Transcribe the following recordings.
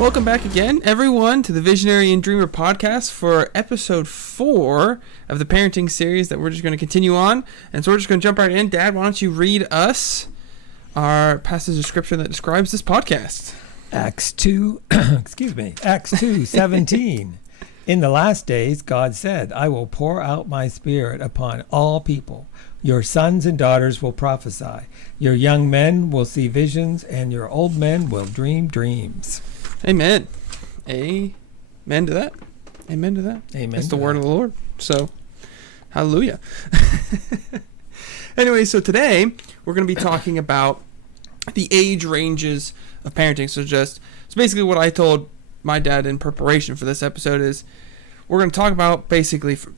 Welcome back again, everyone, to the Visionary&Dreamer podcast for episode 4 of the parenting series that we're just going to continue on. And so we're just going to jump right in. Dad, why don't you read us our passage of scripture that describes this podcast? Acts 2:17. In the last days, God said, I will pour out my spirit upon all people. Your sons and daughters will prophesy. Your young men will see visions, and your old men will dream dreams. Amen. Amen to that. Amen to that. Amen. That's the word of the Lord. So, hallelujah. Anyway, so today we're going to be talking about the age ranges of parenting. So basically what I told my dad in preparation for this episode is we're going to talk about basically from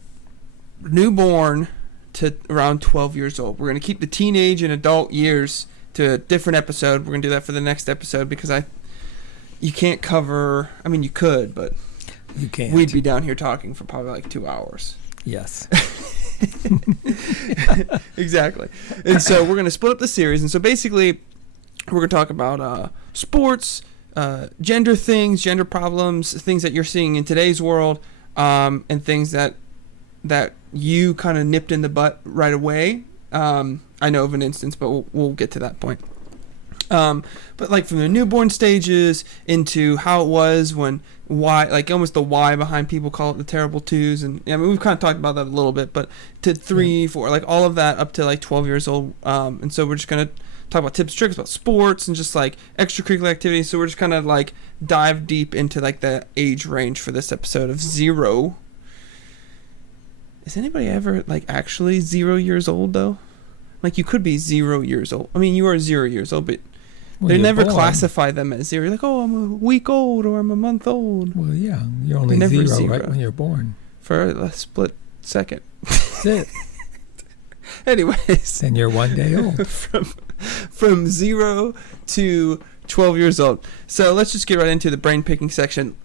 newborn to around 12 years old. We're going to keep the teenage and adult years to a different episode. We're going to do that for the next episode because you can't cover, I mean, you could, but you can't. We'd be down here talking for probably like 2 hours. Yes. Exactly. And so we're going to split up the series. And so basically, we're going to talk about sports, gender things, gender problems, things that you're seeing in today's world, and things that you kind of nipped in the butt right away. I know of an instance, but we'll get to that point. But like from the newborn stages into how it was why, like almost the why behind people call it the terrible twos. And I mean, we've kind of talked about that a little bit, but to 3, 4, like all of that up to like 12 years old. And so we're just going to talk about tips, tricks about sports and just like extracurricular activities. So we're just kind of like dive deep into like the age range for this episode of 0. Is anybody ever like actually 0 years old though? Like you could be 0 years old. I mean, you are 0 years old, but they never classify them as 0. Like, oh, I'm a week old or I'm a month old. Well, yeah, you're only zero right when you're born. For a split second. That's it. Anyways. Then you're 1 day old. From 0 to 12 years old. So let's just get right into the brain picking section.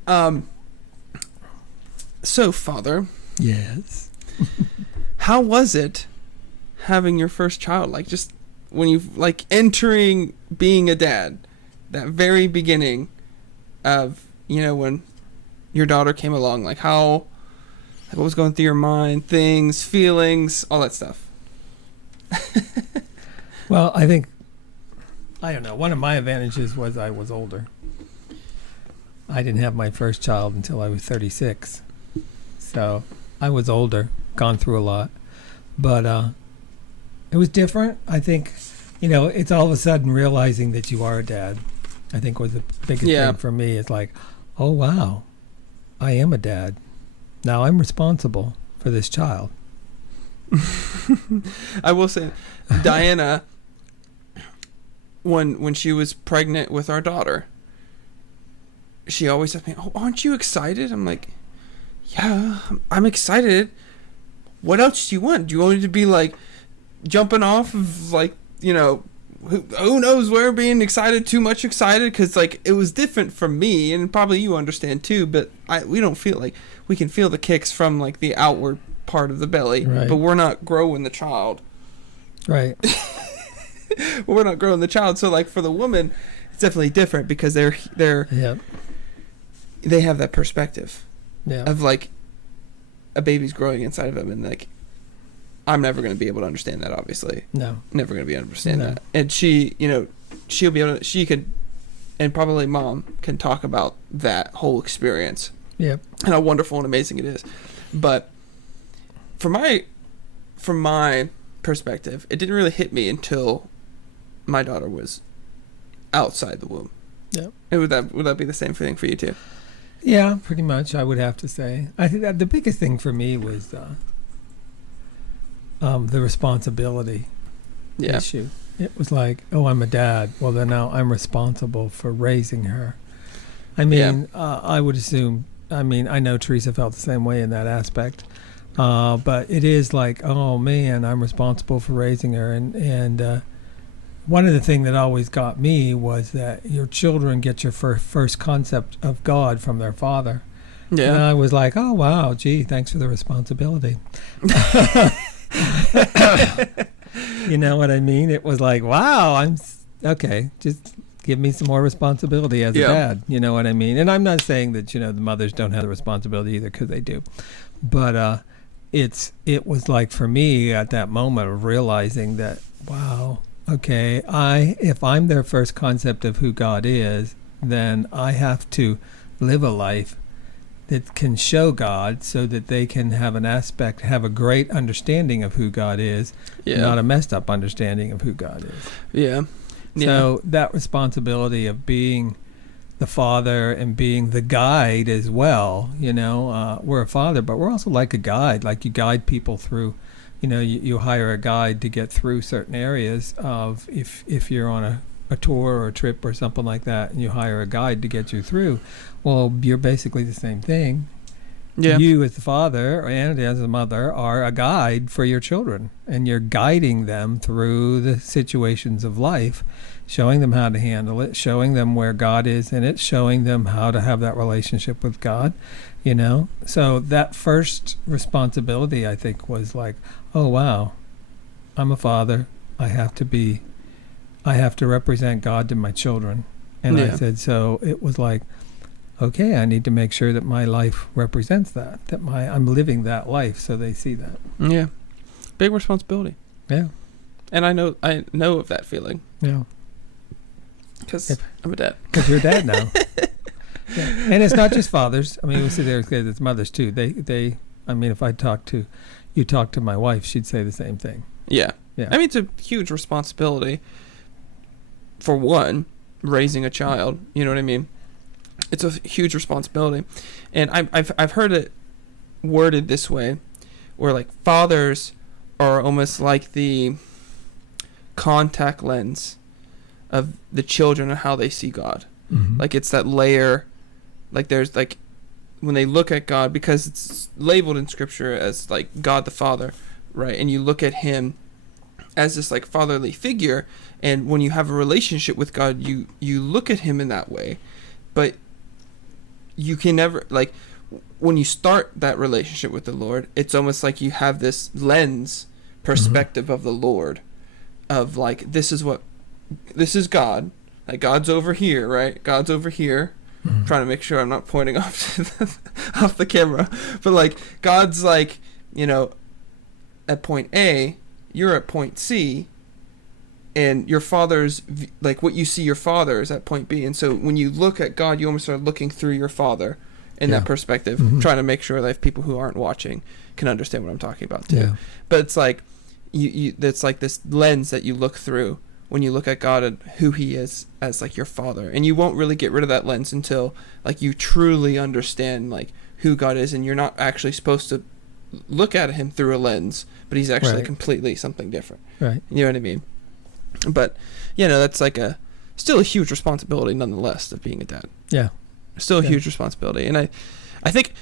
So, Father. Yes. How was it having your first child? Like, just when you like entering being a dad, that very beginning of, when your daughter came along, like what was going through your mind, things, feelings, all that stuff. Well, I don't know. One of my advantages was I was older. I didn't have my first child until I was 36. So I was older, gone through a lot. But it was different. I think, it's all of a sudden realizing that you are a dad, I think was the biggest thing for me. It's like, oh, wow, I am a dad. Now I'm responsible for this child. I will say, Diana, when she was pregnant with our daughter, she always said to me, oh, aren't you excited? I'm like, yeah, I'm excited. What else do you want? Do you want me to be like jumping off of like, who knows where, being excited, too much excited? Because like it was different from me, and probably you understand too, but we don't feel like we can feel the kicks from like the outward part of the belly, right. But we're not growing the child. Right. We're not growing the child. So like for the woman, it's definitely different because they have that perspective of like a baby's growing inside of them, and like I'm never going to be able to understand that, obviously. No. Never going to be able to understand that. And she, she'll be able to, she could, and probably mom can talk about that whole experience. Yep. And how wonderful and amazing it is. But from my perspective, it didn't really hit me until my daughter was outside the womb. Yep. And would that be the same thing for you too? Yeah, pretty much, I would have to say. I think that the biggest thing for me was the responsibility issue. It was like, oh, I'm a dad. Well, then now I'm responsible for raising her. I mean, I would assume, I know Teresa felt the same way in that aspect. But it is like, oh, man, I'm responsible for raising her. And one of the things that always got me was that your children get your first concept of God from their father. Yeah. And I was like, oh, wow, gee, thanks for the responsibility. You know what I mean? It was like, wow, okay, just give me some more responsibility as a dad. You know what I mean? And I'm not saying that, the mothers don't have the responsibility either, because they do. But it was like, for me at that moment of realizing that, wow, okay, if I'm their first concept of who God is, then I have to live a life that can show God, so that they can have a great understanding of who God is, not a messed up understanding of who God is. Yeah. So that responsibility of being the father and being the guide as well, we're a father, but we're also like a guide. Like, you guide people through, you hire a guide to get through certain areas of, if you're on a tour or a trip or something like that, and you hire a guide to get you through. Well, you're basically the same thing. Yeah. You as the father and as a mother are a guide for your children, and you're guiding them through the situations of life, showing them how to handle it, showing them where God is in it, showing them how to have that relationship with God, So that first responsibility, I think, was like, oh, wow, I'm a father. I have to represent God to my children. And I said, so it was like, okay, I need to make sure that my life represents that I'm living that life, so they see that. Yeah. Big responsibility. Yeah. And I know of that feeling. Yeah. Because I'm a dad. Because you're a dad now. Yeah. And it's not just fathers. I mean, we sit there, it's mothers too. If I talk to my wife, she'd say the same thing. Yeah. Yeah. I mean, it's a huge responsibility. For one, raising a child, you know what I mean? It's a huge responsibility. And I've heard it worded this way, where like fathers are almost like the contact lens of the children and how they see God. Mm-hmm. Like, it's that layer, like there's like, when they look at God, because it's labeled in scripture as like God the Father, right? And you look at him as this like fatherly figure, and when you have a relationship with God, you look at him in that way. But you can never, like, when you start that relationship with the Lord, it's almost like you have this lens perspective mm-hmm. of the Lord, of like, this is God, like God's over here, right? God's over here. Mm-hmm. Trying to make sure I'm not pointing off the camera, but like, God's like, at point A, you're at point C, and your father's, like, what you see your father is at point B. And so when you look at God, you almost are looking through your father in that perspective, mm-hmm. trying to make sure that if people who aren't watching can understand what I'm talking about too. Yeah. But it's like, it's like this lens that you look through when you look at God and who he is as like your father. And you won't really get rid of that lens until like you truly understand like who God is, and you're not actually supposed to look at him through a lens, but he's actually completely something different. Right. You know what I mean? But, that's like still a huge responsibility nonetheless of being a dad. Yeah. Still a huge responsibility. And I think,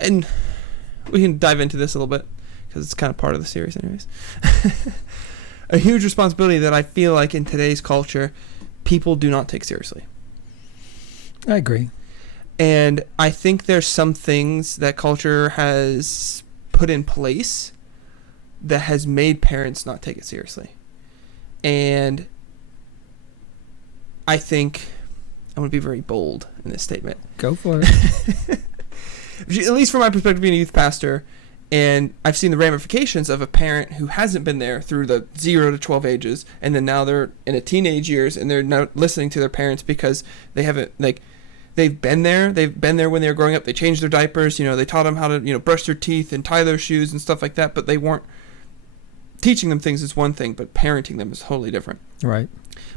and we can dive into this a little bit because it's kind of part of the series anyways. A huge responsibility that I feel like in today's culture, people do not take seriously. I agree. And I think there's some things that culture has put in place that has made parents not take it seriously. And I think I'm going to be very bold in this statement. Go for it. At least from my perspective, being a youth pastor, and I've seen the ramifications of a parent who hasn't been there through the 0 to 12 ages, and then now they're in a teenage years, and they're not listening to their parents because they haven't, like, they've been there when they were growing up. They changed their diapers, they taught them how to, brush their teeth and tie their shoes and stuff like that, but they weren't teaching them things is one thing, but parenting them is totally different. Right.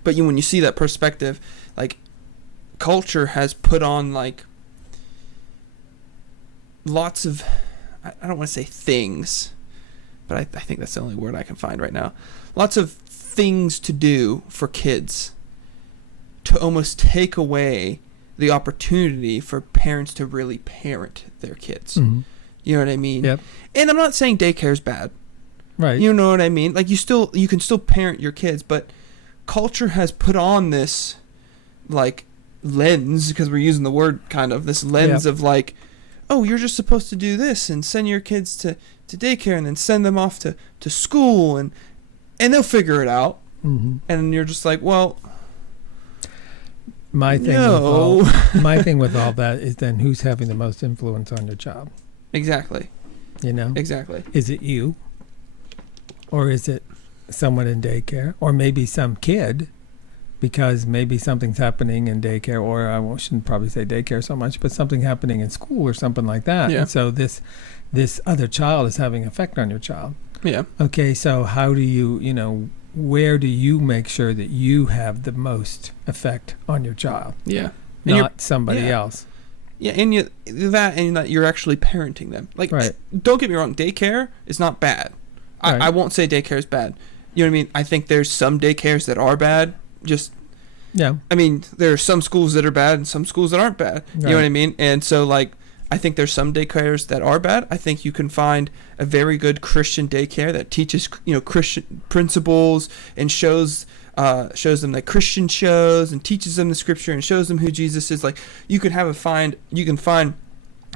But when you see that perspective, like, culture has put on, like, lots of, I don't want to say things, but I think that's the only word I can find right now. Lots of things to do for kids to almost take away the opportunity for parents to really parent their kids. Mm-hmm. You know what I mean? Yep. And I'm not saying daycare is bad. Right. You know what I mean? Like, you can still parent your kids, but culture has put on this, like, lens, because we're using the word kind of, this lens of like, oh, you're just supposed to do this and send your kids to to daycare and then send them off to school and they'll figure it out. Mm-hmm. And you're just like, well, my thing with all that is then who's having the most influence on your child? Exactly. You know? Exactly. Is it you? Or is it someone in daycare? Or maybe some kid, because maybe something's happening in daycare, or I shouldn't probably say daycare so much, but something happening in school or something like that. Yeah. And so this other child is having effect on your child. Yeah. Okay, so how do you, where do you make sure that you have the most effect on your child? Yeah. Not somebody else. Yeah, and that you're actually parenting them. Like, right. Don't get me wrong, daycare is not bad. Right. I won't say daycare is bad. You know what I mean? I think there's some daycares that are bad. I mean, there are some schools that are bad and some schools that aren't bad. You know what I mean? And so, like, I think there's some daycares that are bad. I think you can find a very good Christian daycare that teaches, Christian principles and shows them like Christian shows and teaches them the scripture and shows them who Jesus is. Like, you can find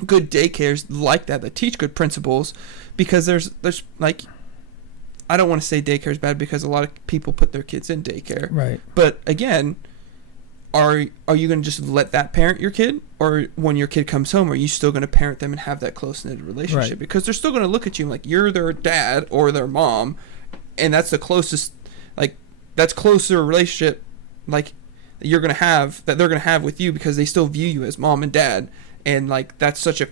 good daycares like that teach good principles, because there's like, I don't want to say daycare is bad because a lot of people put their kids in daycare. Right. But again, are you going to just let that parent your kid, or when your kid comes home, are you still going to parent them and have that close-knit relationship? Right. Because they're still going to look at you like you're their dad or their mom, and that's the closest, like, that's closer relationship, like, that they're going to have with you, because they still view you as mom and dad, and like that's such a,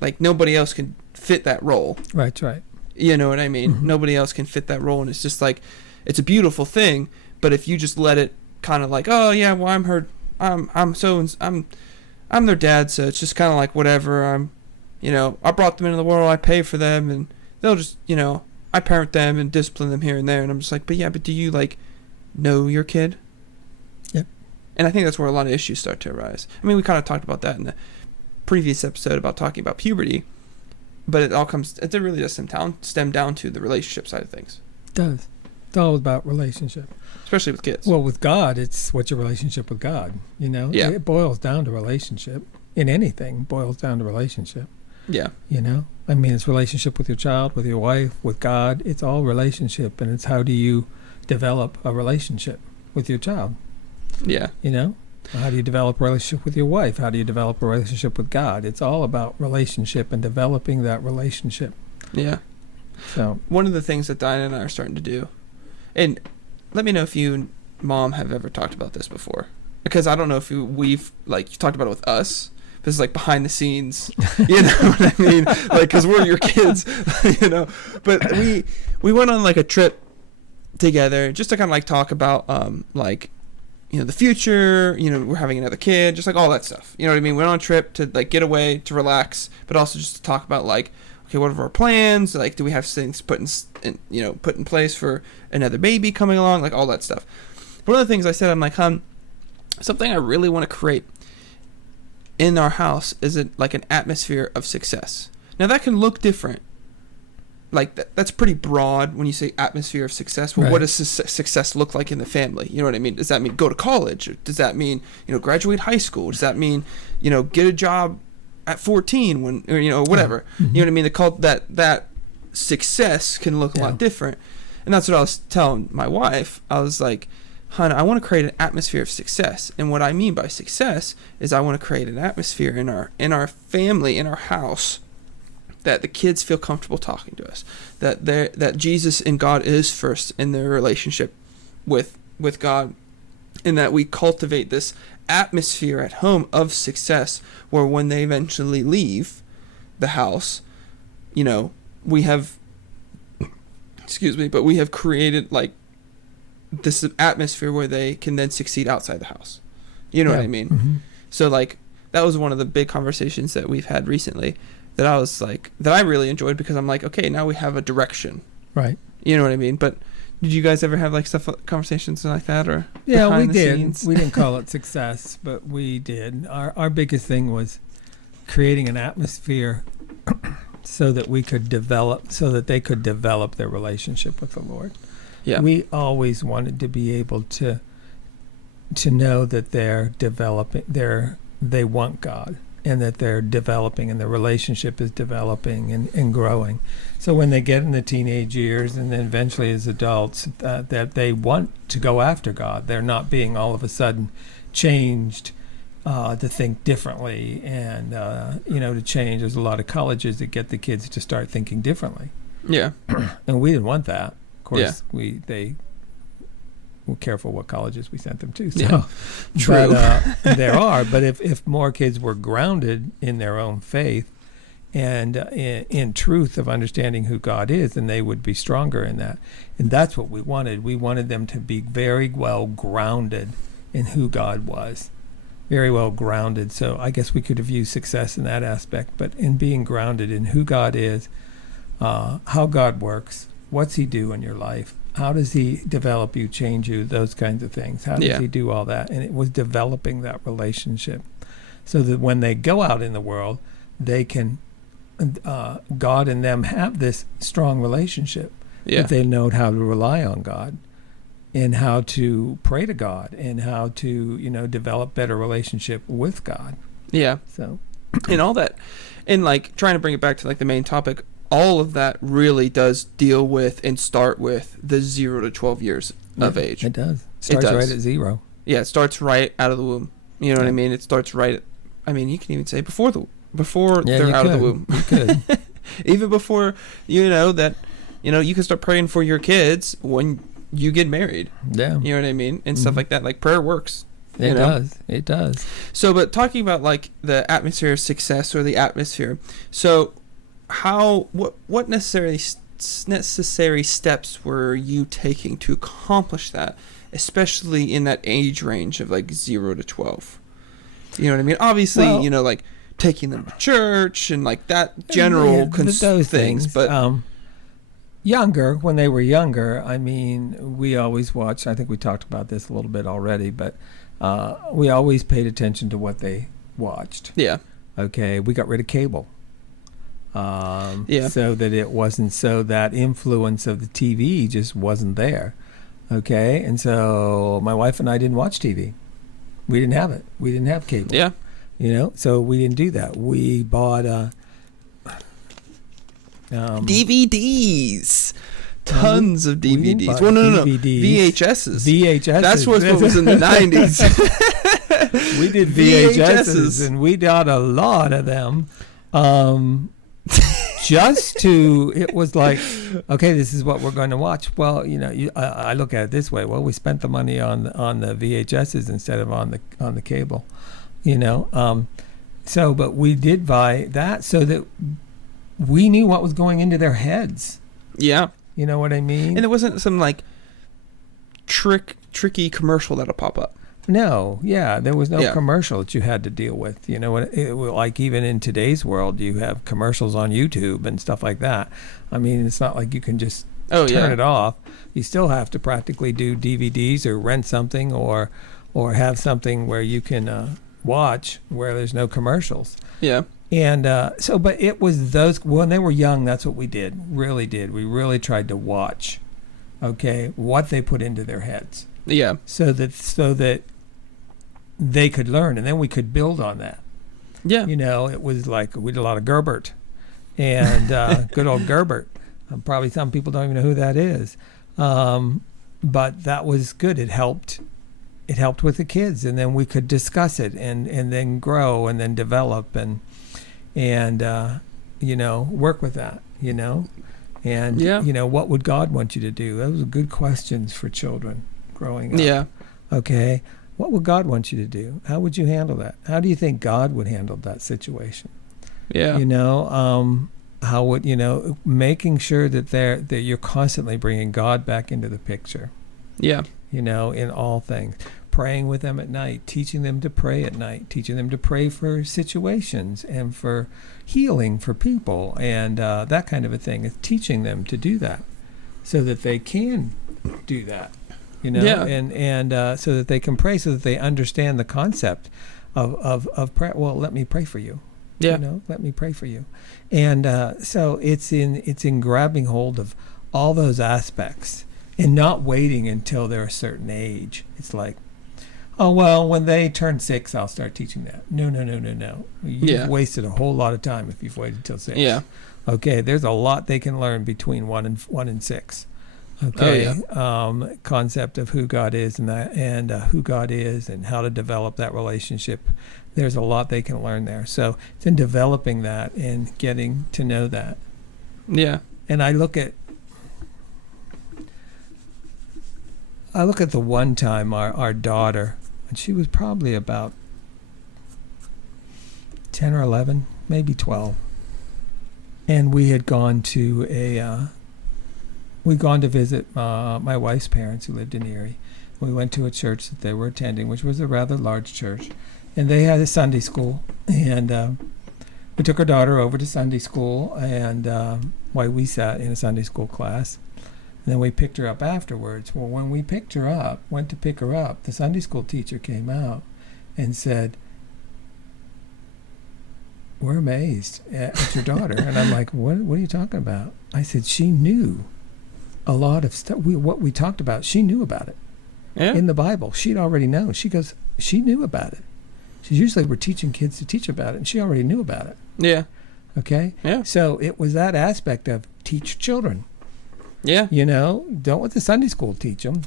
like, nobody else can fit that role. Right. You know what I mean? Mm-hmm. Nobody else can fit that role, and it's just like, it's a beautiful thing. But if you just let it kind of like, oh yeah, well I'm their dad, so it's just kind of like whatever. I brought them into the world, I pay for them, and they'll just, I parent them and discipline them here and there. And I'm just like, but do you like know your kid? Yep. And I think that's where a lot of issues start to arise. I mean, we kind of talked about that in the previous episode about talking about puberty. But it really does stem down to the relationship side of things. It does. It's all about relationship. Especially with kids. Well, with God, it's what's your relationship with God, Yeah. It boils down to relationship. In anything, boils down to relationship. Yeah. I mean, it's relationship with your child, with your wife, with God. It's all relationship, and it's how do you develop a relationship with your child? Yeah. How do you develop a relationship with your wife? How do you develop a relationship with God? It's all about relationship and developing that relationship. Yeah. So one of the things that Diana and I are starting to do, and let me know if you and Mom have ever talked about this before, because I don't know if we've like talked about it with us. This is like behind the scenes, you know what I mean? Like, because we're your kids, But we went on like a trip together just to kind of like talk about the future, we're having another kid, just like all that stuff. You know what I mean? We went on a trip to like get away, to relax, but also just to talk about like, okay, what are our plans? Like, do we have things put in place for another baby coming along? Like all that stuff. One of the things I said, I'm like, something I really want to create in our house is like an atmosphere of success. Now that can look different. Like that's pretty broad when you say atmosphere of success. Well, right. What does success look like in the family? You know what I mean? Does that mean go to college? Or does that mean graduate high school? Does that mean get a job at 14 when or whatever? Mm-hmm. You know what I mean? That success can look a lot different. And that's what I was telling my wife. I was like, "Hon, I want to create an atmosphere of success." And what I mean by success is I want to create an atmosphere in our family, in our house, that the kids feel comfortable talking to us, that Jesus and God is first in their relationship with God, and that we cultivate this atmosphere at home of success, where when they eventually leave the house, we have created like this atmosphere where they can then succeed outside the house. You know what I mean? Mm-hmm. So like that was one of the big conversations that we've had recently, that I was like, that I really enjoyed, because I'm like, okay, now we have a direction. Right. You know what I mean? But did you guys ever have like conversations like that, or yeah, behind we the did. scenes? We didn't call it success, but we did. Our biggest thing was creating an atmosphere so that they could develop their relationship with the Lord. Yeah. We always wanted to be able to know that they're developing, they want God, and that they're developing and the relationship is developing and growing. So when they get in the teenage years and then eventually as adults, that they want to go after God. They're not being all of a sudden changed to think differently and, to change. There's a lot of colleges that get the kids to start thinking differently. Yeah. And we didn't want that. Of course, yeah. We're careful what colleges we sent them to. So. Yeah, true. But, there are. But if more kids were grounded in their own faith and in truth of understanding who God is, then they would be stronger in that. And that's what we wanted. We wanted them to be very well grounded in who God was. Very well grounded. So I guess we could have used success in that aspect. But in being grounded in who God is, how God works, what's he do in your life, how does he develop you, change you, those kinds of things, how does he do all that? And it was developing that relationship so that when they go out in the world, they can God and them have this strong relationship, that they know how to rely on God and how to pray to God and how to develop better relationship with God. So and all that, and like trying to bring it back to like the main topic, all of that really does deal with and start with the 0 to 12 years of age. It does. Starts right at 0. Yeah, it starts right out of the womb. You know what I mean? It starts right. You can even say before they're out of the womb. You could. Even before you can start praying for your kids when you get married. Yeah. You know what I mean? And stuff like that. Like prayer works. It does. It does. So, but talking about like the atmosphere of success or the atmosphere. So, what necessary steps were you taking to accomplish that, especially in that age range of like 0 to 12? You know what I mean? Obviously, like taking them to church and like that general those things. But when they were younger, we always watched. I think we talked about this a little bit already, but we always paid attention to what they watched. Yeah. Okay, we got rid of cable. So that it wasn't, so that influence of the TV just wasn't there. Okay, and so my wife and I didn't watch TV. We didn't have it. We didn't have cable. Yeah. So we didn't do that. We bought DVDs. Tons of DVDs. Well, no. VHSs. VHSs. That's what was in the 90s. We did VHSs, and we got a lot of them. It was like, okay, this is what we're going to watch. Well, I look at it this way. Well, we spent the money on the VHSs instead of on the cable, So, but we did buy that so that we knew what was going into their heads. Yeah. You know what I mean? And it wasn't some like tricky commercial that'll pop up. No, there was no commercial that you had to deal with. Like even in today's world, you have commercials on YouTube and stuff like that. It's not like you can just turn it off. You still have to practically do DVDs or rent something or have something where you can watch where there's no commercials. Yeah. And but it was those, when they were young, that's what we did. Really did. We really tried to watch, what they put into their heads. Yeah. So that they could learn, and then we could build on that. Yeah. It was like we did a lot of Gerbert, and good old Gerbert. Probably some people don't even know who that is, but that was good. It helped with the kids, and then we could discuss it, and then grow, and then develop, and work with that. And what would God want you to do? Those are good questions for children growing up. Yeah. Okay. What would God want you to do? How would you handle that? How do you think God would handle that situation? Yeah. How would, making sure that you're constantly bringing God back into the picture. Yeah. In all things. Praying with them at night, teaching them to pray at night, teaching them to pray for situations and for healing for people and that kind of a thing. It's teaching them to do that so that they can do that. And so that they can pray, so that they understand the concept of prayer. Well, let me pray for you. Yeah. Let me pray for you. And so it's in grabbing hold of all those aspects and not waiting until they're a certain age. It's like, oh, well, when they turn 6, I'll start teaching that. No. You've wasted a whole lot of time if you've waited till 6. Yeah. Okay, there's a lot they can learn between 1 and 6. Okay, concept of who God is and who God is and how to develop that relationship. There's a lot they can learn there. So it's in developing that and getting to know that. Yeah. And I look at the one time our daughter, and she was probably about 10 or 11, maybe 12, and we had gone to we'd gone to visit my wife's parents who lived in Erie. We went to a church that they were attending, which was a rather large church, and they had a Sunday school, and we took our daughter over to Sunday school, and we sat in a Sunday school class, and then we picked her up afterwards. Well, when we went to pick her up, the Sunday school teacher came out and said, "We're amazed at your daughter." And I'm like, what are you talking about? I said, she knew a lot of stuff. What we talked about, she knew about it. Yeah. In the Bible. She'd already known. She goes, she knew about it. Usually we're teaching kids to teach about it, and she already knew about it. Yeah. Okay? Yeah. So it was that aspect of teach children. Yeah. Don't let the Sunday school teach them.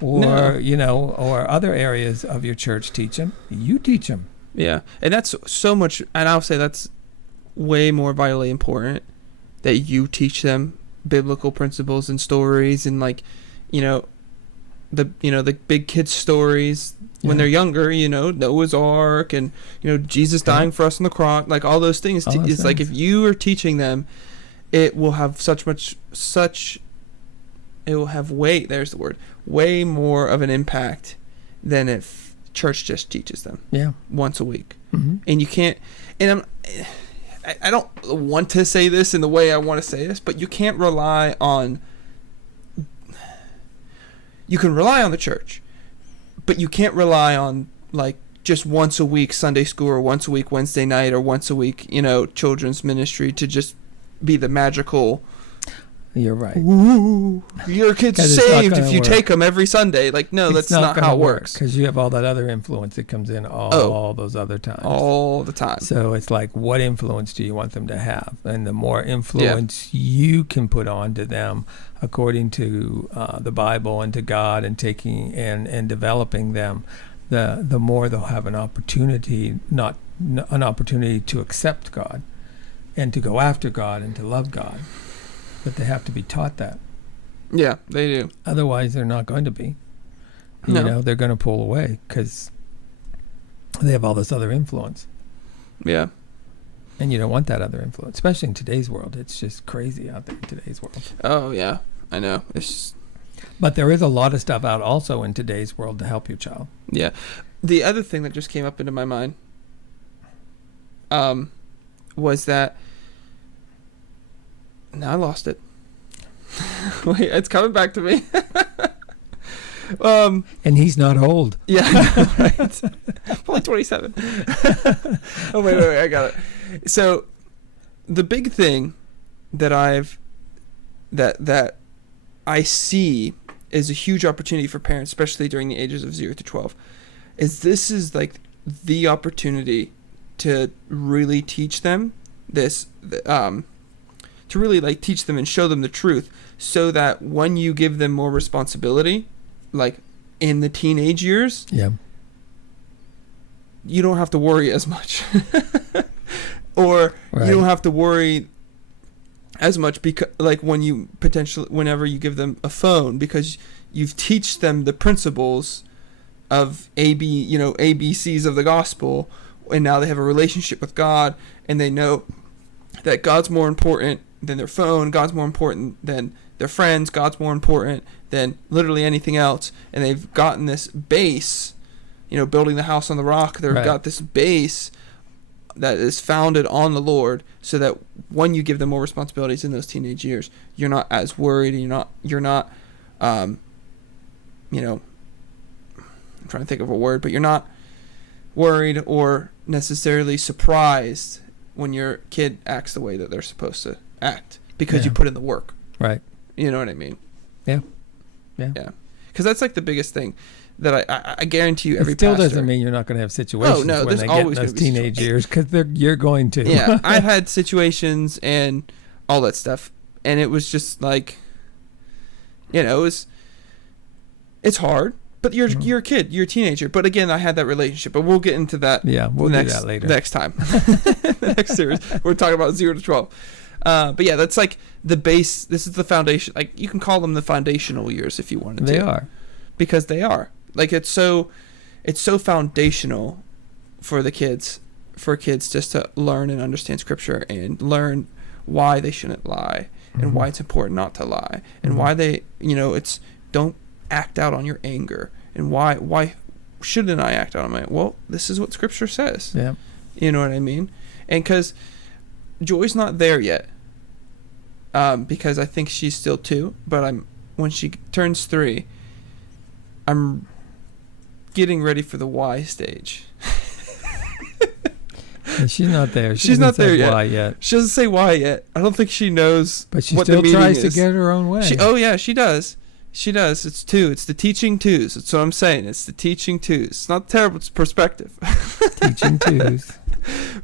Or, or other areas of your church teach them. You teach them. Yeah. And that's so much, and I'll say that's way more vitally important, that you teach them biblical principles and stories, and the big kids stories when they're younger, Noah's Ark, and Jesus dying for us on the cross, like all those things. It's like if you are teaching them, it will have it will have way more of an impact than if church just teaches them once a week. Mm-hmm. And you can't, and I don't want to say this in the way I want to say this, but you can't rely on, you can rely on the church, but you can't rely on like just once a week Sunday school, or once a week Wednesday night, or once a week, children's ministry to just be the magical. You're right. Ooh, your kid's saved if you take them every Sunday. Like, no, that's not how it works. Because you have all that other influence that comes in all those other times. All the time. So it's like, what influence do you want them to have? And the more influence you can put on to them according to the Bible and to God, and taking and developing them, the more they'll have an opportunity, not an opportunity to accept God and to go after God and to love God. But they have to be taught that. Yeah, they do. Otherwise, they're not going to be. They're going to pull away because they have all this other influence. Yeah. And you don't want that other influence, especially in today's world. It's just crazy out there in today's world. Oh, yeah. I know. But there is a lot of stuff out also in today's world to help your child. Yeah. The other thing that just came up into my mind was that, now I lost it. Wait, it's coming back to me. And he's not old. Yeah, right. Only 27. Oh, wait, I got it. So, the big thing that I see is a huge opportunity for parents, especially during the ages of 0 to 12, this is like the opportunity to really teach them this, to really like teach them and show them the truth, so that when you give them more responsibility, like in the teenage years, you don't have to worry as much. Or you don't have to worry as much, because like whenever you give them a phone, because you've teach them the principles of ABCs of the gospel, and now they have a relationship with God, and they know that God's more important than their phone, God's more important than their friends, God's more important than literally anything else. And they've gotten this base, building the house on the rock. They've got this base that is founded on the Lord, so that when you give them more responsibilities in those teenage years, you're not as worried, and you're not I'm trying to think of a word, but you're not worried or necessarily surprised when your kid acts the way that they're supposed to act, because you put in the work. Right. You know what I mean? Yeah. Yeah. because that's like the biggest thing that I guarantee you every It still pastor, doesn't mean you're not going to have situations no, when there's they get in always those gonna be teenage years, because you're going to. Yeah, I've had situations and all that stuff, and it was just like, it's hard. But you're a kid, you're a teenager. But again, I had that relationship. But we'll get into that. Yeah, we'll do that later. Next time. The next series, we're talking about 0 to 12. But yeah, that's like the base. This is the foundation. Like, you can call them the foundational years if you wanted to. They are, because they are. Like, it's so foundational for kids just to learn and understand Scripture and learn why they shouldn't lie and why it's important not to lie and why they, it's don't act out on your anger, and why shouldn't I act out on my, well, this is what Scripture says. Yeah, you know what I mean? And because Joy's not there yet, because I think she's still 2, but when she turns 3, I'm getting ready for the why stage. And she's not there. She's not there yet. Why yet? She doesn't say why yet. I don't think she knows. But she what still the meaning tries to is. get her own way. She does. She does. It's 2. It's the teaching 2s. That's what I'm saying. It's the teaching 2s. It's not terrible. It's perspective. Teaching 2s.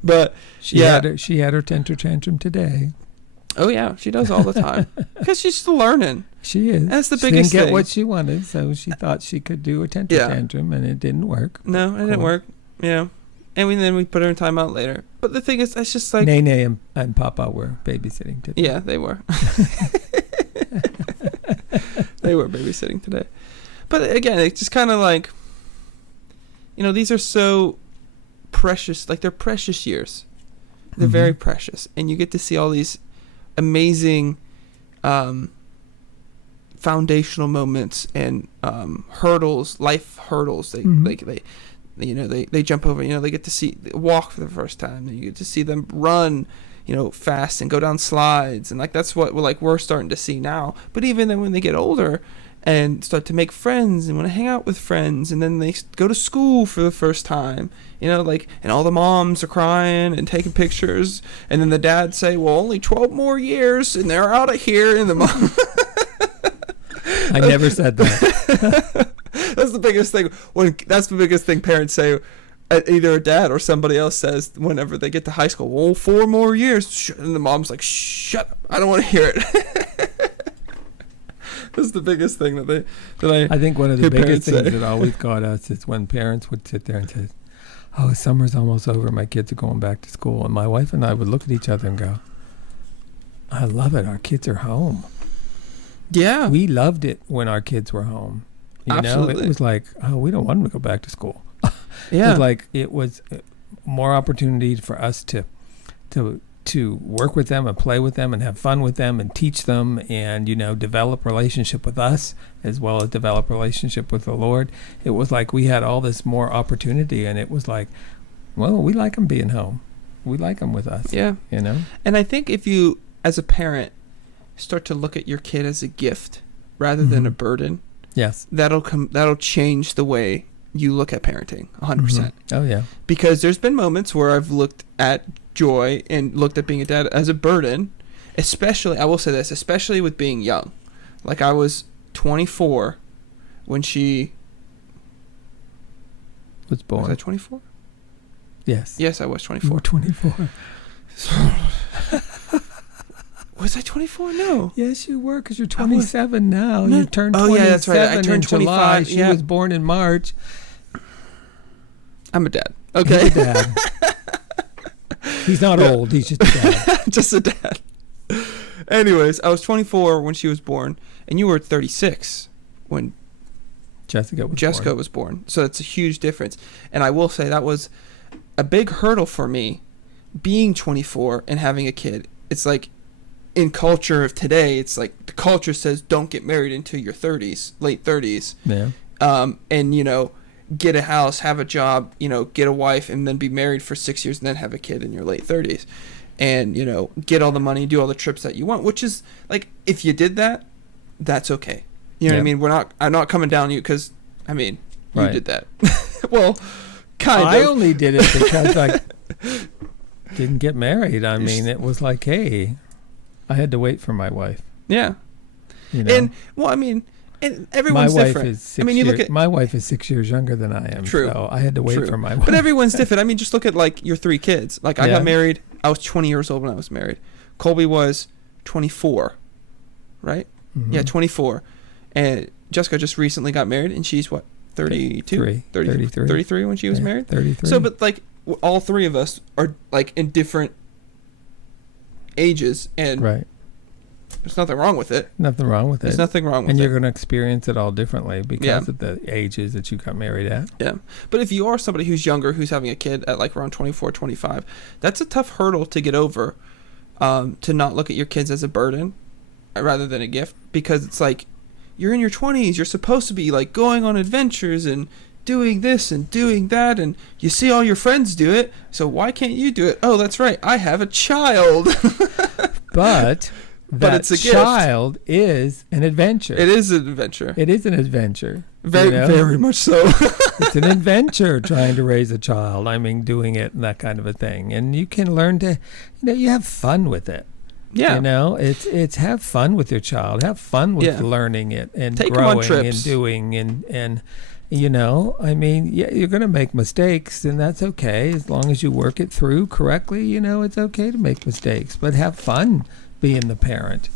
But she had her temper tantrum today. Oh yeah, she does all the time because she's still learning. She is. That's the she biggest didn't get thing. what she wanted, so she thought she could do a temper tantrum, and it didn't work. No, it didn't work. Yeah, and then we put her in timeout later. But the thing is, that's just like Nene and Papa were babysitting today. Yeah, they were. They were babysitting today. But again, it's just kind of like, these are so precious. Like, they're precious years. They're very precious, and you get to see all these amazing foundational moments and hurdles, life hurdles. They jump over. They get to see walk for the first time, and you get to see them run, fast and go down slides, and like that's what we're starting to see now. But even then, when they get older and start to make friends and want to hang out with friends, and then they go to school for the first time, and all the moms are crying and taking pictures, and then the dads say, well, only 12 more years and they're out of here, and the mom I never said that. That's the biggest thing. That's the biggest thing parents say. Either a dad or somebody else says whenever they get to high school, well, 4 more years, and the mom's like, shut up, I don't want to hear it. That's the biggest thing that I think one of the biggest things that always got us is when parents would sit there and say, oh, summer's almost over, my kids are going back to school, and my wife and I would look at each other and go, I love it, our kids are home. Yeah, we loved it when our kids were home. Absolutely. It was like, oh, we don't want them to go back to school. Yeah, it was more opportunity for us to work with them and play with them and have fun with them and teach them and develop relationship with us as well as develop relationship with the Lord. It was like we had all this more opportunity, and it was like, well, we like them being home. We like them with us. Yeah, And I think if you, as a parent, start to look at your kid as a gift rather than a burden, yes, that'll change the way you look at parenting 100%. Oh yeah, because there's been moments where I've looked at Joy and looked at being a dad as a burden, especially, I will say this, especially with being young. Like, I was 24 when she was born. Was I 24? Yes, I was 24. You were 24. Was I 24? No. Yes, you were, because you're 27 now. No. You turned 27 yeah, that's right. I turned 25. July. She was born in March. I'm a dad. Okay. He's a dad. He's not old. He's just a dad. Just a dad. Anyways, I was 24 when she was born, and you were 36 when Jessica was born. So it's a huge difference. And I will say that was a big hurdle for me, being 24 and having a kid. It's like, in culture of today, it's like the culture says don't get married until your 30s, late 30s. Yeah. And get a house, have a job, get a wife, and then be married for 6 years and then have a kid in your late 30s. And, get all the money, do all the trips that you want, which is like, if you did that, that's okay. You know what I mean? I'm not coming down on you because, you did that. Well, kind of. I only did it because I didn't get married. It was like, hey, I had to wait for my wife. Yeah. And, well, And everyone's my wife different. is 6 years. My wife is 6 years younger than I am. True. So I had to wait for my wife. But everyone's different. I mean, just look at like your 3 kids. Like I got married. I was 20 years old when I was married. Colby was 24, right? Mm-hmm. Yeah, 24. And Jessica just recently got married, and she's what, 32? 33 when she was married? 33. So, but like all 3 of us are like in different ages, and there's nothing wrong with it. Nothing wrong with it. There's nothing wrong with it. And you're going to experience it all differently because of the ages that you got married at. Yeah. But if you are somebody who's younger, who's having a kid at like around 24, 25, that's a tough hurdle to get over, to not look at your kids as a burden rather than a gift, because it's like you're in your 20s. You're supposed to be like going on adventures and doing this and doing that, and you see all your friends do it, so why can't you do it? Oh, that's right, I have a child. But it's a child is an adventure. It is an adventure. It is an adventure. Very much so. It's an adventure trying to raise a child. I mean, doing it and that kind of a thing. And you can learn to, you have fun with it. Yeah. It's have fun with your child. Have fun with learning it and take growing them on trips. And doing and I mean, you're going to make mistakes, and that's okay as long as you work it through correctly. It's okay to make mistakes, but have fun being the parent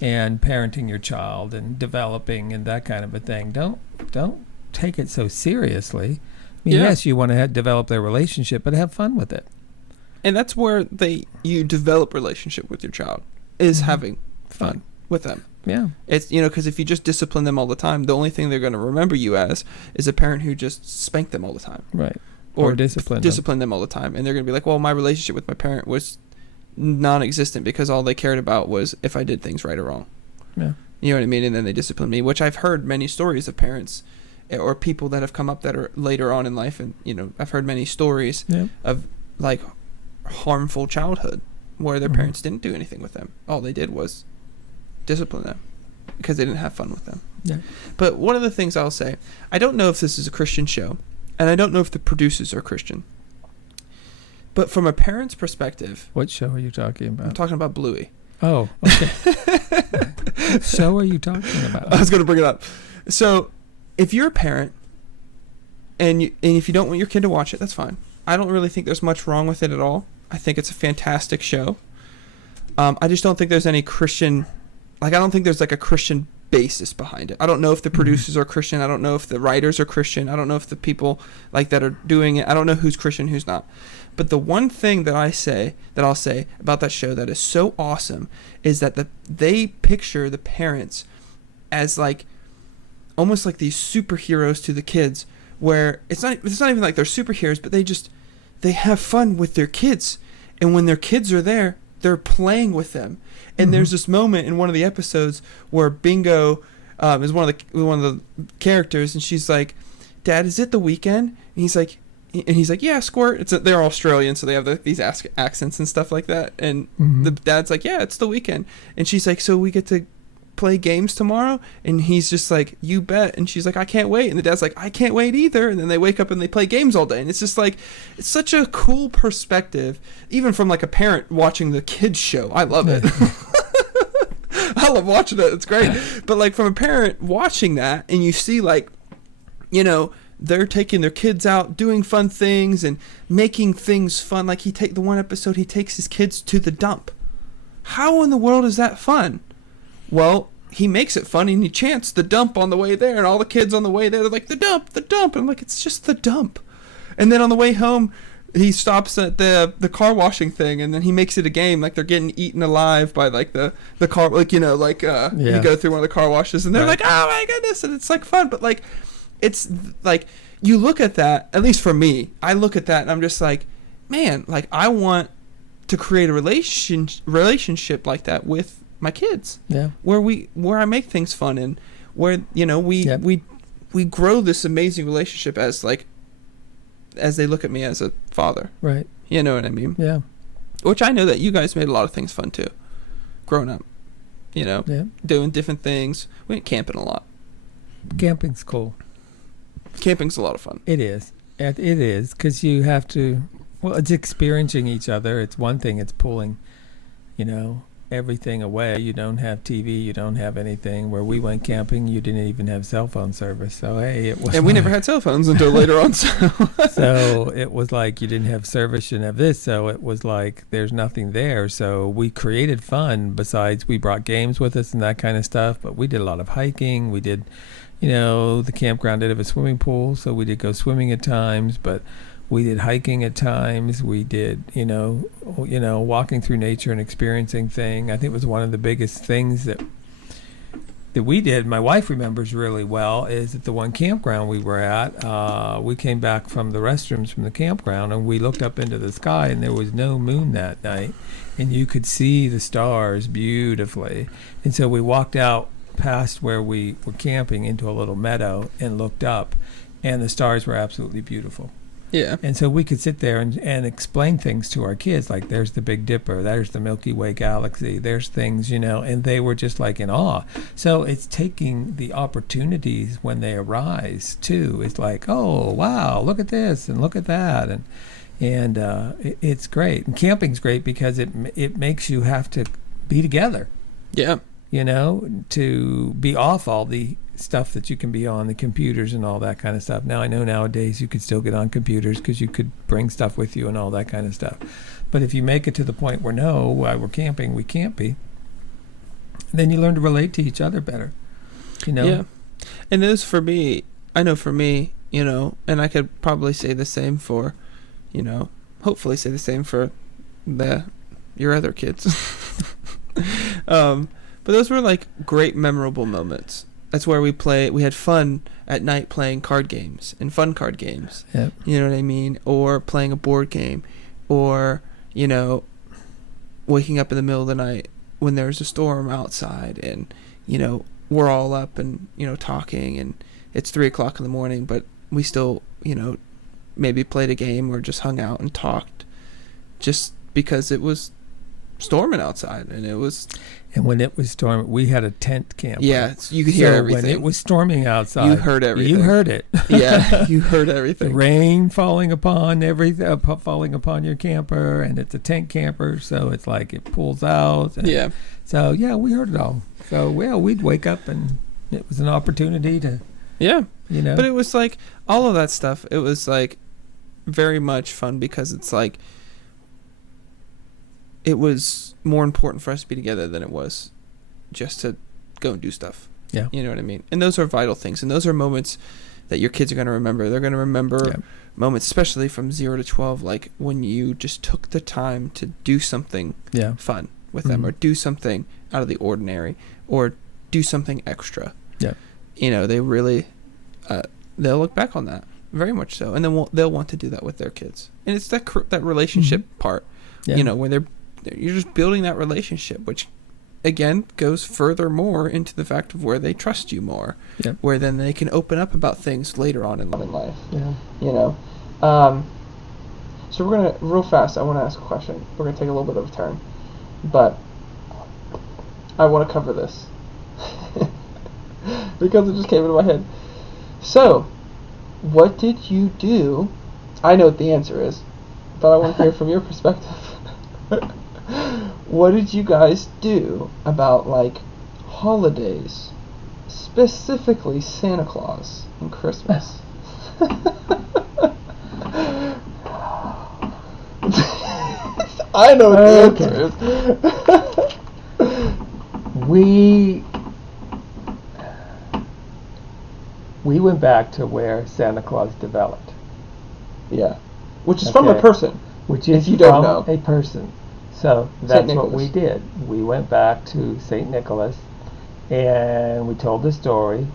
and parenting your child and developing and that kind of a thing. Don't take it so seriously. I mean, yes, you want to develop their relationship, but have fun with it. And that's where you develop relationship with your child, is having fun with them. Yeah. It's, because if you just discipline them all the time, the only thing they're going to remember you as is a parent who just spanked them all the time. Right. Or discipline them all the time. And they're going to be like, well, my relationship with my parent was non-existent because all they cared about was if I did things right or wrong. Yeah. You know what I mean? And then they discipline me, which I've heard many stories of parents or people that have come up that are later on in life. And, I've heard many stories of like harmful childhood where their parents didn't do anything with them. All they did was discipline them because they didn't have fun with them. Yeah. But one of the things I'll say, I don't know if this is a Christian show, and I don't know if the producers are Christian, but from a parent's perspective... What show are you talking about? I'm talking about Bluey. Oh, okay. What show are you talking about? I was going to bring it up. So, if you're a parent, and if you don't want your kid to watch it, that's fine. I don't really think there's much wrong with it at all. I think it's a fantastic show. I just don't think there's any Christian... I don't think there's like a Christian basis behind it. I don't know if the producers are Christian. I don't know if the writers are Christian. I don't know if the people that are doing it. I don't know who's Christian, who's not. But the one thing that I'll say about that show that is so awesome is that they picture the parents as like almost like these superheroes to the kids, where it's not even like they're superheroes, but they have fun with their kids, and when their kids are there, they're playing with them. And there's this moment in one of the episodes where Bingo is one of the characters, and she's like, "Dad, is it the weekend?" And he's like, "Yeah, Squirt." They're Australian, so they have these accents and stuff like that. And the dad's like, "Yeah, it's the weekend." And she's like, "So we get to play games tomorrow?" And he's just like, "You bet." And she's like, "I can't wait." And the dad's like, "I can't wait either." And then they wake up and they play games all day. And it's just like, it's such a cool perspective, even from like a parent watching the kids show. I love it. I love watching it. It's great. But like from a parent watching that, and you see like, they're taking their kids out, doing fun things and making things fun. Like the one episode, he takes his kids to the dump. How in the world is that fun? Well, he makes it fun, and he chants the dump on the way there, and all the kids on the way there, they're like, the dump. And I'm like, it's just the dump. And then on the way home, he stops at the car washing thing, and then he makes it a game, like they're getting eaten alive by like the car, you go through one of the car washes, and they're like, oh my goodness, and it's like fun. But like, it's like, you look at that, at least for me, I look at that and I'm just like, man, like I want to create a relationship like that with my kids, where I make things fun, and where we grow this amazing relationship as they look at me as a father, right? You know what I mean? Yeah. Which I know that you guys made a lot of things fun too, growing up. Doing different things. We went camping a lot. Camping's cool. Camping's a lot of fun. It is. It is, because you have to. Well, it's experiencing each other. It's one thing. It's pulling, everything away. You don't have TV, you don't have anything. Where we went camping, you didn't even have cell phone service. So hey, it was. And we never had cell phones until later on. So it was like you didn't have service, you didn't have this. So it was like there's nothing there. So we created fun. Besides, we brought games with us and that kind of stuff. But we did a lot of hiking. We did, the campground did have a swimming pool, so we did go swimming at times. But we did hiking at times. We did, walking through nature and experiencing things. I think it was one of the biggest things that we did. My wife remembers really well is at the one campground we were at. We came back from the restrooms from the campground and we looked up into the sky and there was no moon that night, and you could see the stars beautifully. And so we walked out past where we were camping into a little meadow and looked up, and the stars were absolutely beautiful. Yeah. And so we could sit there and explain things to our kids, like there's the Big Dipper, there's the Milky Way galaxy, there's things, and they were just like in awe. So it's taking the opportunities when they arise too. It's like, oh, wow, look at this and look at that. And it's great. And camping's great because it makes you have to be together. Yeah. To be off all the stuff that you can be on, the computers and all that kind of stuff. Now I know nowadays you could still get on computers because you could bring stuff with you and all that kind of stuff. But if you make it to the point where while we're camping, we can't be, then you learn to relate to each other better. Yeah. And those for me, I know for me, and I could probably say the same for, hopefully say the same for your other kids. But those were like great memorable moments. That's where we had fun at night playing card games and fun card games. Yep. You know what I mean? Or playing a board game, or, waking up in the middle of the night when there's a storm outside and, we're all up and, talking, and it's 3:00 in the morning, but we still, maybe played a game or just hung out and talked just because it was storming outside. And when it was storming, we had a tent camp. Yeah, you could hear everything. When it was storming outside, you heard everything. You heard it. Yeah, you heard everything. The rain falling upon falling your camper, and it's a tent camper, so it's like it pulls out. Yeah. So yeah, we heard it all. So we'd wake up, and it was an opportunity to. Yeah. But it was like all of that stuff. It was like very much fun because it's like. It was more important for us to be together than it was just to go and do stuff. Yeah. You know what I mean? And those are vital things. And those are moments that your kids are going to remember. They're going to remember moments, especially from 0 to 12, like when you just took the time to do something fun with them, or do something out of the ordinary, or do something extra. Yeah. They really, they'll look back on that very much so. And then they'll want to do that with their kids. And it's that relationship part, where you're just building that relationship, which again goes furthermore into the fact of where they trust you more, where then they can open up about things later on in life. So we're gonna real fast, I want to ask a question. We're gonna take a little bit of a turn, but I want to cover this because it just came into my head. So what did you do? I know what the answer is, but I want to hear from your perspective. What did you guys do about, like, holidays, specifically Santa Claus and Christmas? I know what the answer is. We went back to where Santa Claus developed. Yeah. Which is from a person. Which is if you don't know. A person. So that's what we did. We went back to St. Nicholas, and we told the story,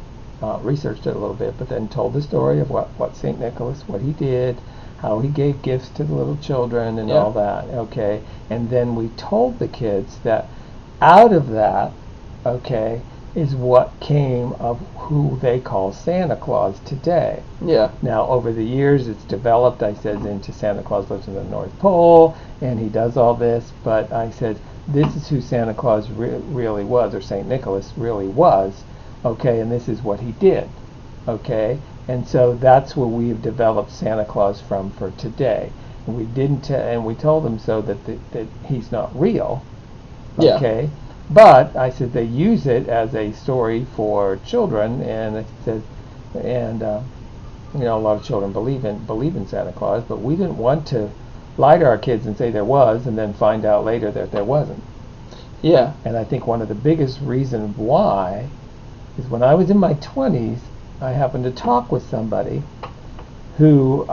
researched it a little bit, but then told the story of what St. Nicholas, what he did, how he gave gifts to the little children and all that, okay? And then we told the kids that out of that, okay, is what came of who they call Santa Claus today. Yeah. Now, over the years, it's developed, I said, into Santa Claus lives in the North Pole, and he does all this, but I said, this is who Santa Claus really was, or St. Nicholas really was, okay, and this is what he did, okay? And so that's where we've developed Santa Claus from for today. And we didn't, and we told them so that he's not real, Yeah. Okay. But I said they use it as a story for children, and I said, and a lot of children believe in Santa Claus, but we didn't want to lie to our kids and say there was, and then find out later that there wasn't. Yeah. And I think one of the biggest reasons why is when I was in my 20s, I happened to talk with somebody who,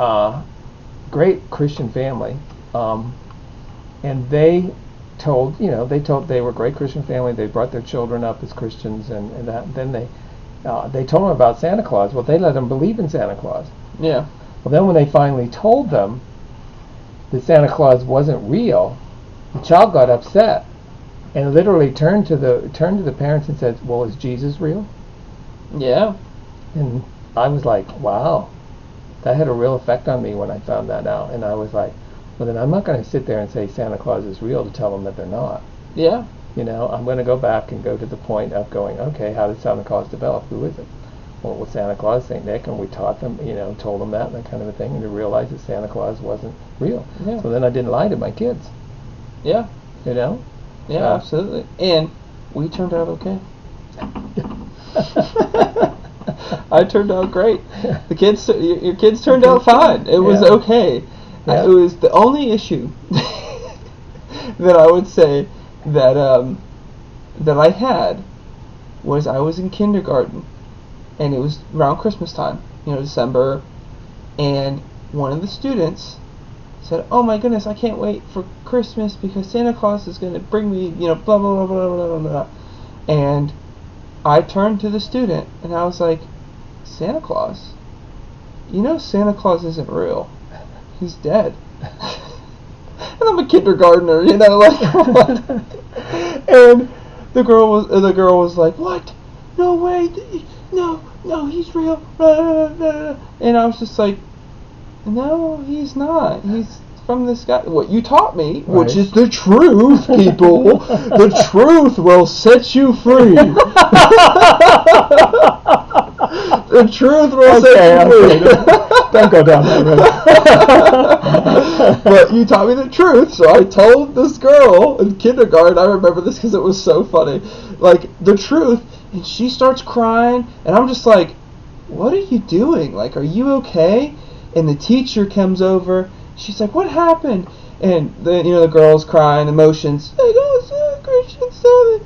great Christian family, and they told they were a great Christian family. They brought their children up as Christians, and then they told them about Santa Claus. Well, they let them believe in Santa Claus. Yeah. Well, then when they finally told them that Santa Claus wasn't real, the child got upset and literally turned to the parents and said, "Well, is Jesus real?" Yeah. And I was like, "Wow, that had a real effect on me when I found that out." And I was like, "Well, then I'm not going to sit there and say Santa Claus is real to tell them that they're not." Yeah. I'm going to go back and go to the point of going, okay, how did Santa Claus develop? Who is it? Well, it was Santa Claus, St. Nick, and we taught them, told them that kind of a thing, and to realize that Santa Claus wasn't real. Yeah. So then I didn't lie to my kids. Yeah. Yeah, absolutely. And we turned out okay. I turned out great. Your kids turned out fine. It was okay. Yeah. It was the only issue that I would say that I had was I was in kindergarten, and it was around Christmas time, December, and one of the students said, "Oh my goodness, I can't wait for Christmas because Santa Claus is going to bring me, blah, blah, blah, blah, blah, blah." And I turned to the student, and I was like, "Santa Claus? Santa Claus isn't real. He's dead." And I'm a kindergartner, like, what? And the girl was like, "What? No way! No, he's real!" And I was just like, "No, he's not. He's from this guy. What you taught me, right, which is the truth, people. The truth will set you free. The truth will set you free." Don't go down that road. But you taught me the truth, so I told this girl in kindergarten. I remember this because it was so funny. Like, the truth, and she starts crying, and I'm just like, "What are you doing? Like, are you okay?" And the teacher comes over. She's like, "What happened?" And the girl's crying, emotions. Like, "Oh, Christian 7,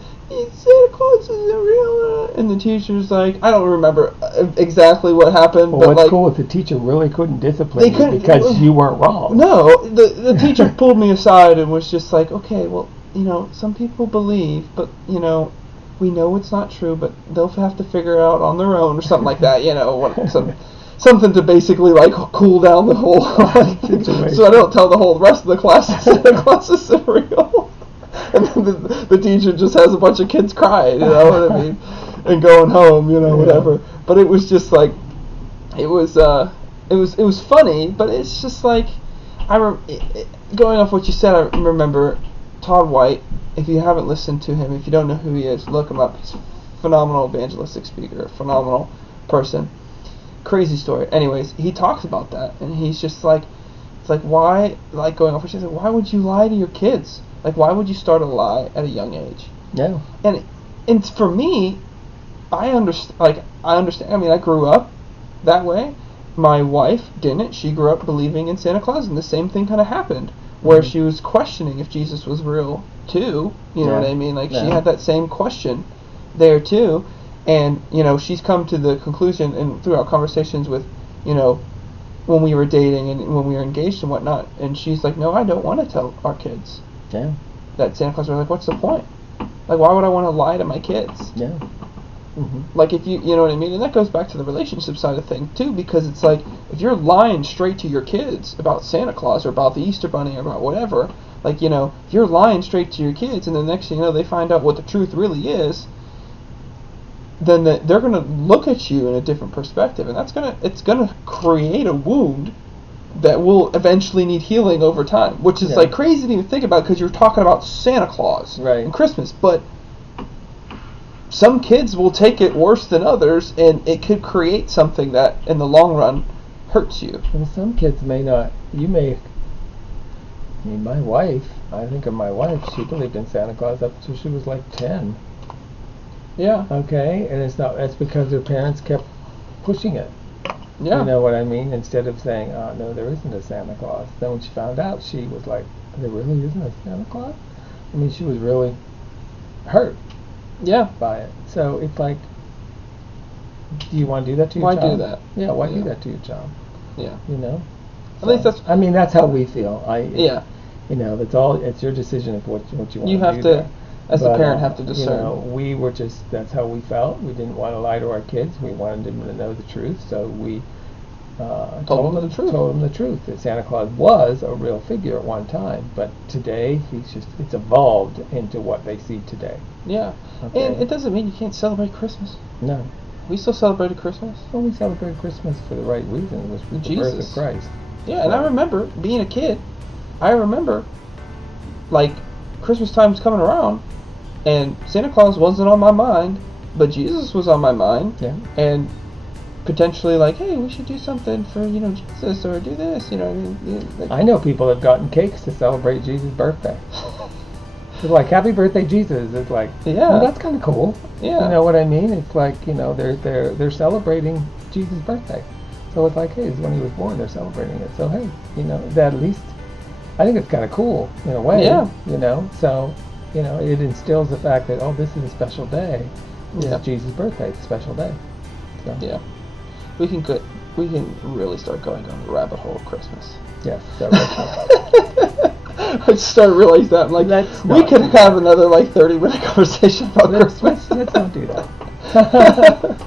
Santa Claus isn't real." And the teacher's like, I don't remember exactly what happened. Well, but what's like, cool is the teacher really couldn't discipline you because you weren't wrong. No, the teacher pulled me aside and was just like, "Okay, well, some people believe, but we know it's not true, but they'll have to figure it out on their own," or something like that. Something to basically like cool down the whole so I don't tell the rest of the class that Santa Claus isn't real. And then the teacher just has a bunch of kids crying, what I mean, and going home, whatever. But it was just like, it was funny, but it's just like, going off what you said, I remember Todd White. If you haven't listened to him, if you don't know who he is, look him up. He's a phenomenal evangelistic speaker, phenomenal person. Crazy story. Anyways, he talks about that, and he's just like, it's like, why, like, going off what you said, why would you lie to your kids? Like, why would you start a lie at a young age? Yeah. And for me, I understand. I mean, I grew up that way. My wife didn't. She grew up believing in Santa Claus, and the same thing kind of happened, where she was questioning if Jesus was real too. You know what I mean? Like, she had that same question there too. And, she's come to the conclusion, and throughout conversations with, when we were dating and when we were engaged and whatnot, and she's like, "No, I don't want to tell our kids that Santa Claus." We're like, "What's the point? Like, why would I want to lie to my kids?" Yeah. Mm-hmm. Like, if you know what I mean? And that goes back to the relationship side of things, too, because it's like, if you're lying straight to your kids about Santa Claus or about the Easter Bunny or about whatever, like, if you're lying straight to your kids and the next thing you know, they find out what the truth really is, then they're going to look at you in a different perspective, and it's going to create a wound that will eventually need healing over time, which is like crazy to even think about because you're talking about Santa Claus and Christmas, but some kids will take it worse than others, and it could create something that in the long run hurts you. And some kids may not. My wife I think of my wife. She believed in Santa Claus up until she was like 10. Yeah. Okay, and it's because her parents kept pushing it. Yeah. You know what I mean? Instead of saying, "Oh no, there isn't a Santa Claus." Then when she found out, she was like, "There really isn't a Santa Claus?" I mean, she was really hurt. Yeah. By it. So it's like, do you want to do that to your child? Why do that? Yeah, why do that to your child? Yeah. You know? At least that's... I mean, that's how we feel. Yeah. You know, that's all. It's your decision of what you want to do. You have to, as a parent, have to discern. You know, we were just, that's how we felt. We didn't want to lie to our kids. We wanted them to know the truth. So we told them the truth. That Santa Claus was a real figure at one time. But today, it's evolved into what they see today. Yeah. Okay. And it doesn't mean you can't celebrate Christmas. No. We still celebrated Christmas. Well, we celebrated Christmas for the right reason. It was the birth of Christ. Yeah, and I remember being a kid. I remember, like, Christmas time was coming around, and Santa Claus wasn't on my mind, but Jesus was on my mind. Yeah. And potentially, like, hey, we should do something for, Jesus, or do this, I mean. I know people have gotten cakes to celebrate Jesus' birthday. It's like, happy birthday, Jesus. It's like, well, that's kind of cool. Yeah. You know what I mean? It's like, they're celebrating Jesus' birthday. So it's like, hey, it's when he was born, they're celebrating it. So, hey, that at least, I think it's kind of cool in a way. Yeah. So, it instills the fact that, oh, this is a special day. This is Jesus' birthday. It's a special day. So. Yeah. We can really start going down the rabbit hole of Christmas. Yes. I start realizing that. I'm like, we could have another 30-minute conversation about Christmas. Let's not do that.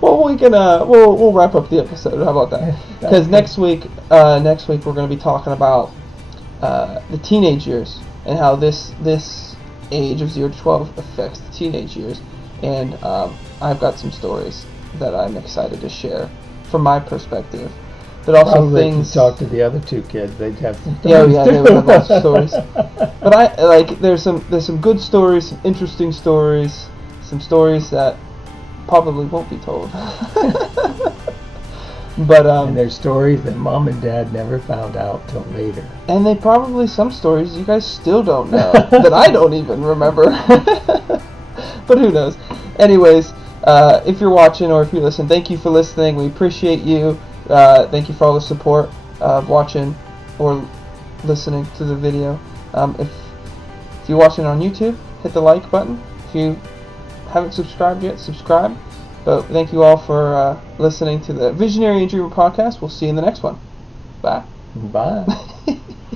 Well, we can. We'll wrap up the episode. How about that? Because next week we're going to be talking about the teenage years and how this age of 0 to 12 affects the teenage years. And I've got some stories that I'm excited to share from my perspective. But also probably things. If you talk to the other two kids, they'd have some stories. Yeah, they would have lots of stories. But there's some good stories, some interesting stories, some stories that probably won't be told. But and there's stories that Mom and Dad never found out till later. And they probably some stories you guys still don't know that I don't even remember. But who knows? Anyways, if you're watching or if you listen, thank you for listening. We appreciate you. Thank you for all the support of watching or listening to the video. If you're watching on YouTube, hit the like button. If you haven't subscribed yet, subscribe. But thank you all for listening to the Visionary and Dreamer podcast. We'll see you in the next one. Bye. Bye.